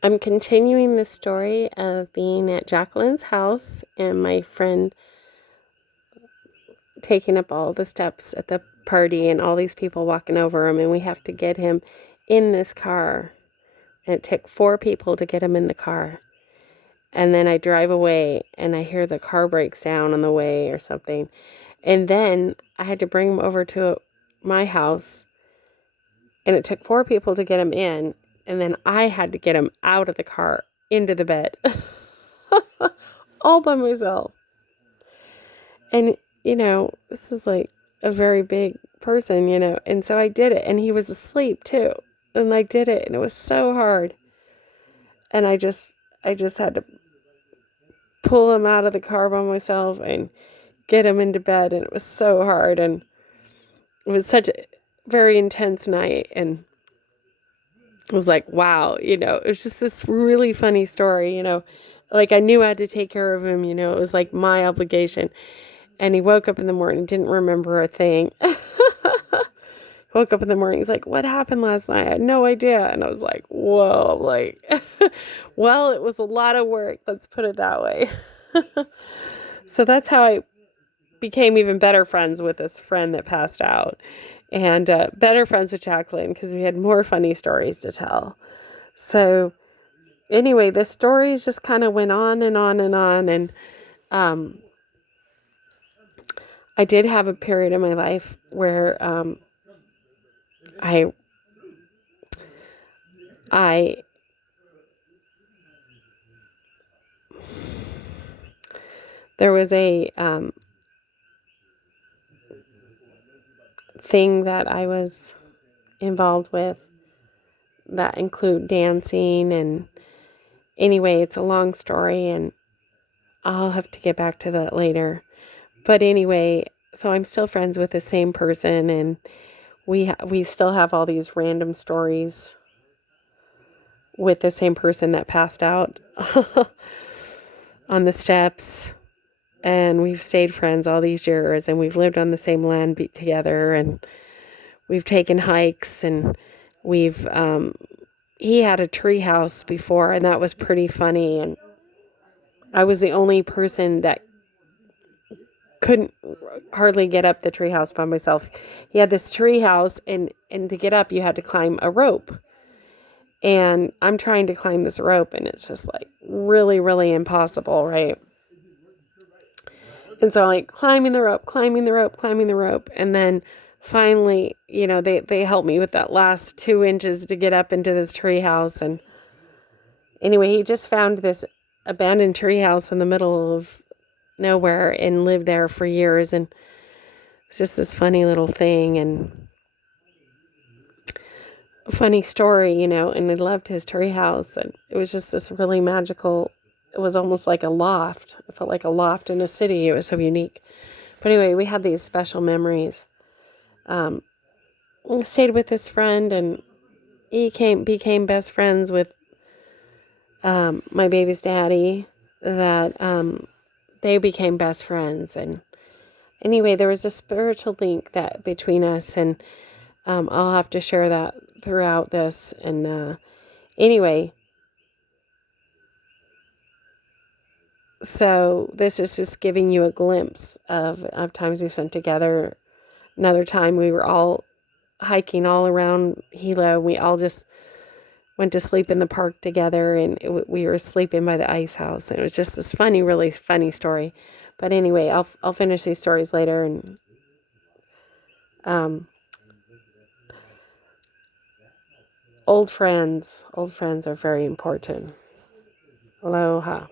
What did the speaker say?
I'm continuing the story of being at Jacqueline's house and my friend taking up all the steps at the party and all these people walking over him, and we have to get him in this car. And it took 4 people to get him in the car. And then I drive away and I hear the car breaks down on the way or something. And then I had to bring him over to my house, and it took 4 people to get him in. And then I had to get him out of the car into the bed all by myself. And, this is like a very big person, and so I did it, and he was asleep too. And I did it, and it was so hard. And I just had to pull him out of the car by myself and get him into bed, and it was so hard, and it was such a very intense night, and it was like, wow, it was just this really funny story, like I knew I had to take care of him, it was like my obligation. And he woke up in the morning, didn't remember a thing. Woke up in the morning, he's like, what happened last night? I had no idea. And I was like, whoa, well, it was a lot of work. Let's put it that way. So that's how I became even better friends with this friend that passed out. And better friends with Jacqueline because we had more funny stories to tell. So anyway, the stories just kind of went on and on and on. And I did have a period in my life where I there was a thing that I was involved with that include dancing, and anyway, it's a long story and I'll have to get back to that later. But anyway, so I'm still friends with the same person, and we still have all these random stories with the same person that passed out on the steps. And we've stayed friends all these years, and we've lived on the same land together, and we've taken hikes, and we've he had a tree house before, and that was pretty funny. And I was the only person that couldn't hardly get up the tree house by myself. He had this tree house, and to get up you had to climb a rope. And I'm trying to climb this rope, and it's just like really, really impossible, right? And so I'm like climbing the rope. And then finally, they helped me with that last 2 inches to get up into this tree house. And anyway, he just found this abandoned tree house in the middle of nowhere and lived there for years. And it's just this funny little thing and a funny story, and I loved his tree house. And it was just this really magical, it was almost like a loft. It felt like a loft in a city. It was so unique. But anyway, we had these special memories. I stayed with this friend, and he became best friends with my baby's daddy. That they became best friends, and anyway, there was a spiritual link that between us, and I'll have to share that throughout this. And anyway, so this is just giving you a glimpse of times we spent together. Another time we were all hiking all around Hilo. We all just went to sleep in the park together, and we were sleeping by the ice house. And it was just this funny, really funny story. But anyway, I'll finish these stories later. And old friends are very important. Aloha.